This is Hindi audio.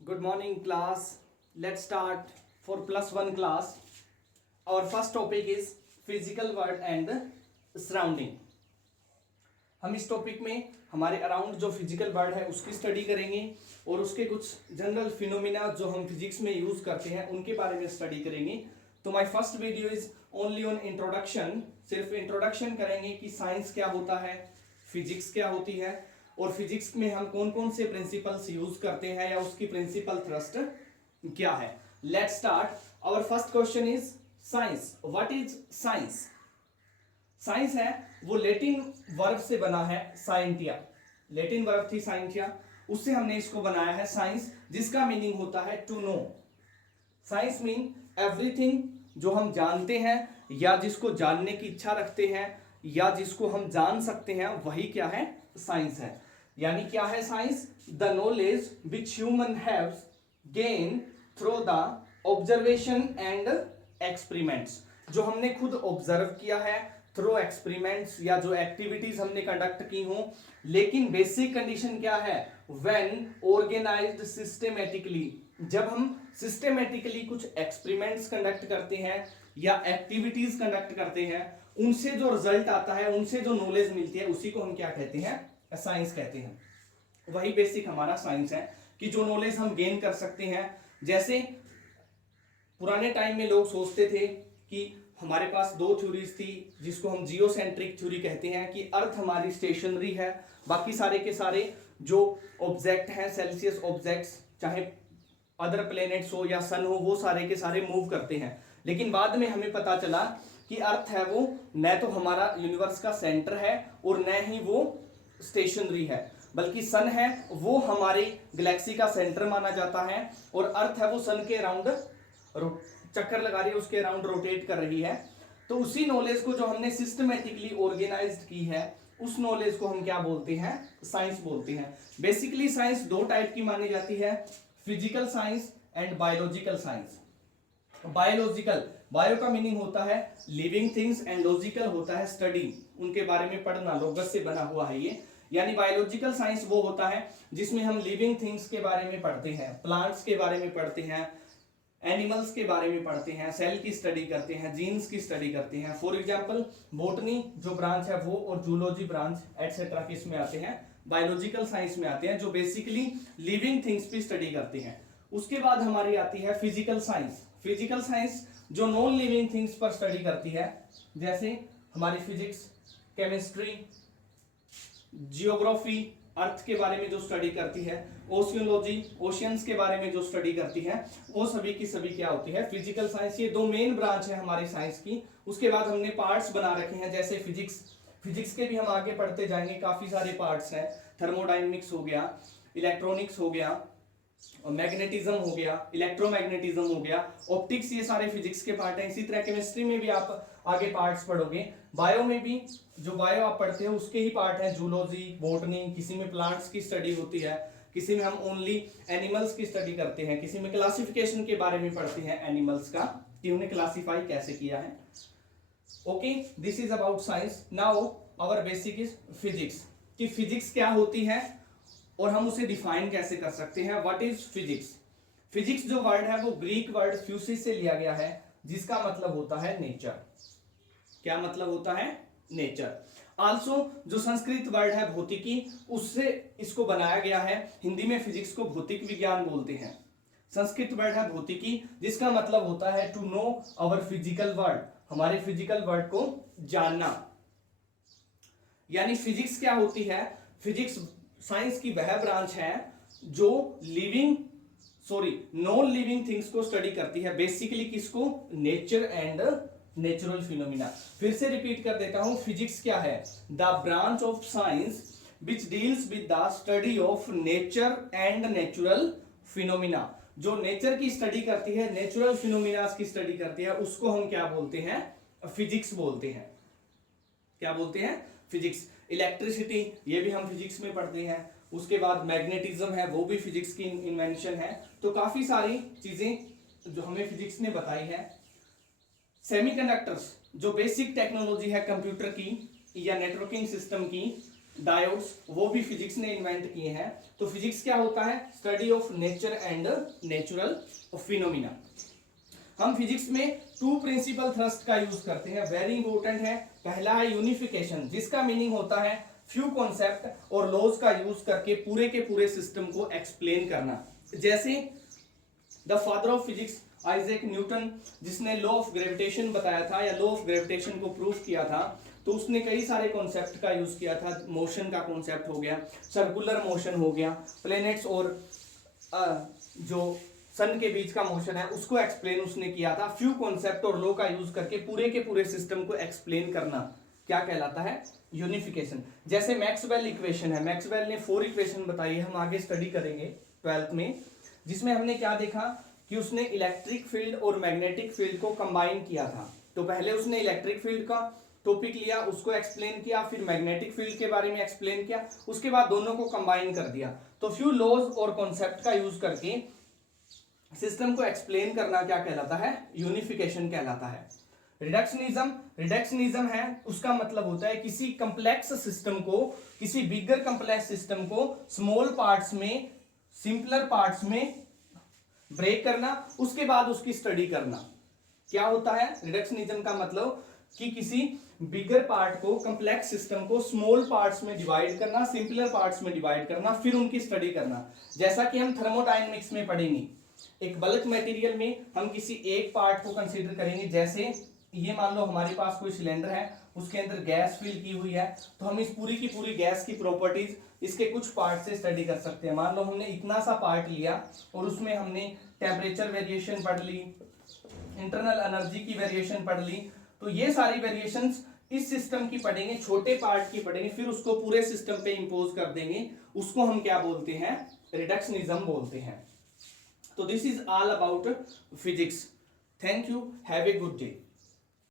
Good morning class. Let's start for +1 class. Our first topic is physical world and surrounding. हम इस टॉपिक में हमारे अराउंड जो फिजिकल वर्ल्ड है उसकी स्टडी करेंगे और उसके कुछ जनरल फिनोमिना जो हम फिजिक्स में यूज करते हैं उनके बारे में स्टडी करेंगे. तो my first video is only on introduction. सिर्फ इंट्रोडक्शन करेंगे कि साइंस क्या होता है, फिजिक्स क्या होती है और फिजिक्स में हम कौन कौन से प्रिंसिपल्स यूज करते हैं या उसकी प्रिंसिपल थ्रस्ट क्या है. Let's start. Our first question is science. What is science? Science है वो लेटिन वर्ब से बना है साइंटिया. लेटिन वर्ब थी साइंटिया, उससे हमने इसको बनाया है साइंस, जिसका मीनिंग होता है to know. Science mean everything जो हम जानते हैं या जिसको जानने की इच्छा रखते हैं या जिसको हम जान सकते हैं वही क्या है, साइंस है. यानी क्या है science? The knowledge which human haves gain through the observation and experiments. जो हमने खुद ऑब्जर्व किया है थ्रू एक्सपेरिमेंट्स या जो एक्टिविटीज हमने कंडक्ट की हो. लेकिन बेसिक कंडीशन क्या है? When organised systematically. जब हम सिस्टेमेटिकली कुछ एक्सपेरिमेंट्स कंडक्ट करते हैं या एक्टिविटीज कंडक्ट करते हैं, उनसे जो रिजल्ट आता है, उनसे जो नॉलेज मिलती है, उसी को हम क्या कहते हैं? साइंस कहते हैं. वही बेसिक हमारा साइंस है कि जो नॉलेज हम गेन कर सकते हैं. जैसे पुराने टाइम में लोग सोचते थे कि हमारे पास दो थ्योरीज थी जिसको हम जियोसेंट्रिक थ्योरी कहते हैं कि अर्थ हमारी स्टेशनरी है, बाकी सारे के सारे जो ऑब्जेक्ट हैं, सेल्सियस ऑब्जेक्ट्स, चाहे अदर प्लेनेट्स हो या सन हो, वो सारे के सारे मूव करते हैं. लेकिन बाद में हमें पता चला कि अर्थ है वो न तो हमारा यूनिवर्स का सेंटर है और न ही वो स्टेशनरी है, बल्कि सन है वो हमारी गैलेक्सी का सेंटर माना जाता है और अर्थ है वो सन के अराउंड चक्कर लगा रही है, उसके अराउंड रोटेट कर रही है. तो उसी नॉलेज को जो हमने सिस्टमेटिकली ऑर्गेनाइज्ड की है, उस नॉलेज को हम क्या बोलते हैं? साइंस बोलते हैं. बेसिकली साइंस दो टाइप की मानी जाती है, physical science and biological science. Biological, bio का मीनिंग होता है लिविंग थिंग्स एंड लॉजिकल होता है स्टडी, उनके बारे में पढ़ना, लोगस से बना हुआ है ये. यानी बायोलॉजिकल साइंस वो होता है जिसमें हम लिविंग थिंग्स के बारे में पढ़ते हैं, प्लांट्स के बारे में पढ़ते हैं, एनिमल्स के बारे में पढ़ते हैं, सेल की स्टडी करते हैं, जीन्स की स्टडी करते हैं. फॉर एग्जांपल बॉटनी जो ब्रांच है वो और जूलॉजी ब्रांच एटसेट्रा किस में आते हैं? बायोलॉजिकल साइंस में आते हैं, जो बेसिकली लिविंग थिंग्स की स्टडी करते हैं. उसके बाद हमारी आती है फिजिकल साइंस. फिजिकल साइंस जो नॉन लिविंग थिंग्स पर स्टडी करती है, जैसे हमारी फिजिक्स, केमिस्ट्री, जियोग्राफी, अर्थ के बारे में जो स्टडी करती है, ओशियोलॉजी, ओशियंस के बारे में जो स्टडी करती है, वो सभी की सभी क्या होती है? Physical science. ये दो मेन ब्रांच है हमारी साइंस की. उसके बाद हमने पार्ट्स बना रखे हैं, जैसे फिजिक्स. फिजिक्स के भी हम आगे पढ़ते जाएंगे, काफी सारे पार्ट्स हैं. थर्मोडायनेमिक्स हो गया, इलेक्ट्रॉनिक्स हो गया, मैग्नेटिज्म हो गया, इलेक्ट्रोमैग्नेटिज्म हो गया, ऑप्टिक्स, ये सारे फिजिक्स के पार्ट हैं. इसी तरह केमिस्ट्री में भी आप आगे पार्ट्स पढ़ोगे. बायो में भी जो बायो आप पढ़ते हो उसके ही पार्ट हैं, जूलॉजी, बॉटनी. किसी में प्लांट्स की स्टडी होती है, किसी में हम ओनली एनिमल्स की स्टडी करते हैं, किसी में क्लासिफिकेशन के बारे में पढ़ते हैं एनिमल्स का, कि उन्हें क्लासिफाई कैसे किया है. Okay, this is about science. Now our basic is physics. कि फिजिक्स क्या होती है और हम उसे डिफाइन कैसे कर सकते हैं. What is physics? फिजिक्स जो वर्ड है वो ग्रीक वर्ड फ्यूसिस से लिया गया है, जिसका मतलब होता है नेचर. क्या मतलब होता है? नेचर. आल्सो जो संस्कृत वर्ड है भौतिकी, उससे इसको बनाया गया है. हिंदी में फिजिक्स को भौतिक विज्ञान बोलते हैं. संस्कृत वर्ड है भौतिकी, जिसका मतलब होता है to know our physical world, हमारे फिजिकल वर्ल्ड को जानना. यानी फिजिक्स क्या होती है? फिजिक्स साइंस की वह ब्रांच है जो नॉन लिविंग थिंग्स को स्टडी करती है. बेसिकली किसको? Nature and natural phenomena. फिर से रिपीट कर देता हूं, फिजिक्स क्या है? The branch of science which deals with the study of nature and natural phenomena. जो नेचर की स्टडी करती है, नेचुरल फिनोमिना की स्टडी करती है, उसको हम क्या बोलते हैं? फिजिक्स बोलते हैं. क्या बोलते हैं? फिजिक्स. इलेक्ट्रिसिटी, ये भी हम फिजिक्स में पढ़ते हैं. उसके बाद मैग्नेटिज्म है, वो भी फिजिक्स की इन्वेंशन है. तो काफी सारी चीजें जो हमें फिजिक्स ने बताई है. सेमीकंडक्टर्स, जो बेसिक टेक्नोलॉजी है कंप्यूटर की या नेटवर्किंग सिस्टम की, डायोड्स, वो भी फिजिक्स ने इन्वेंट किए हैं। तो फिजिक्स क्या होता है? Study of nature and natural phenomena. हम फिजिक्स में टू प्रिंसिपल थ्रस्ट का यूज करते हैं, वेरी इंपॉर्टेंट है। पहला है यूनिफिकेशन, जिसका मीनिंग होता है फ्यू कॉन्सेप्ट और लॉज का यूज करके पूरे के पूरे सिस्टम को एक्सप्लेन करना। जैसे the father of physics Isaac Newton, जिसने लॉ ऑफ ग्रेविटेशन बताया था या लॉ ऑफ ग्रेविटेशन को प्रूव किया था, तो उसने कई सारे कॉन्सेप्ट का यूज किया था। मोशन का कॉन्सेप्ट हो गया, सर्कुलर मोशन हो गया, प्लैनेट्स और जो सन के बीच का मोशन है उसको एक्सप्लेन उसने किया था। फ्यू कॉन्सेप्ट और लॉ का यूज करके पूरे के पूरे सिस्टम को एक्सप्लेन करना क्या कहलाता है? यूनिफिकेशन। जैसे मैक्सवेल इक्वेशन है, मैक्सवेल ने 4 इक्वेशन बताई है, हम आगे स्टडी करेंगे 12th में, जिसमें हमने क्या देखा कि उसने इलेक्ट्रिक फील्ड और मैग्नेटिक फील्ड को कंबाइन किया था। तो पहले उसने इलेक्ट्रिक फील्ड का टॉपिक लिया, उसको एक्सप्लेन किया, फिर मैग्नेटिक फील्ड के बारे में एक्सप्लेन किया, उसके बाद दोनों को कंबाइन कर दिया। तो फ्यू लॉज और कॉन्सेप्ट का यूज करके सिस्टम को एक्सप्लेन करना क्या कहलाता है? यूनिफिकेशन कहलाता है। रिडक्शनिज्म, रिडक्शनिज्म है उसका मतलब होता है किसी कंप्लेक्स सिस्टम को, किसी बिगर कंप्लेक्स सिस्टम को स्मॉल पार्ट्स में, सिंपलर पार्ट्स में ब्रेक करना, उसके बाद उसकी स्टडी करना। क्या होता है रिडक्शनिज्म का मतलब? कि किसी बिगर पार्ट को, कंप्लेक्स सिस्टम को स्मॉल पार्ट्स में डिवाइड करना, सिंपलर पार्ट्स में डिवाइड करना, फिर उनकी स्टडी करना। जैसा कि हम थर्मोडायनेमिक्स में पढ़ेंगे, एक बल्क मटेरियल में हम किसी एक पार्ट को कंसीडर करेंगे। जैसे ये मान लो हमारे पास कोई सिलेंडर है, उसके अंदर गैस फिल की हुई है, तो हम इस पूरी की पूरी गैस की प्रॉपर्टीज इसके कुछ पार्ट से स्टडी कर सकते हैं। मान लो हमने इतना सा पार्ट लिया और उसमें हमने टेम्परेचर वेरिएशन पढ़ ली, इंटरनल एनर्जी की वेरिएशन पढ़ ली, तो ये सारी वेरिएशंस इस सिस्टम की पढ़ेंगे, छोटे पार्ट की पढ़ेंगे, फिर उसको पूरे सिस्टम पे इंपोज कर देंगे। उसको हम क्या बोलते हैं? रिडक्शनिज्म बोलते हैं। तो this is all about physics. Thank you, have a good day.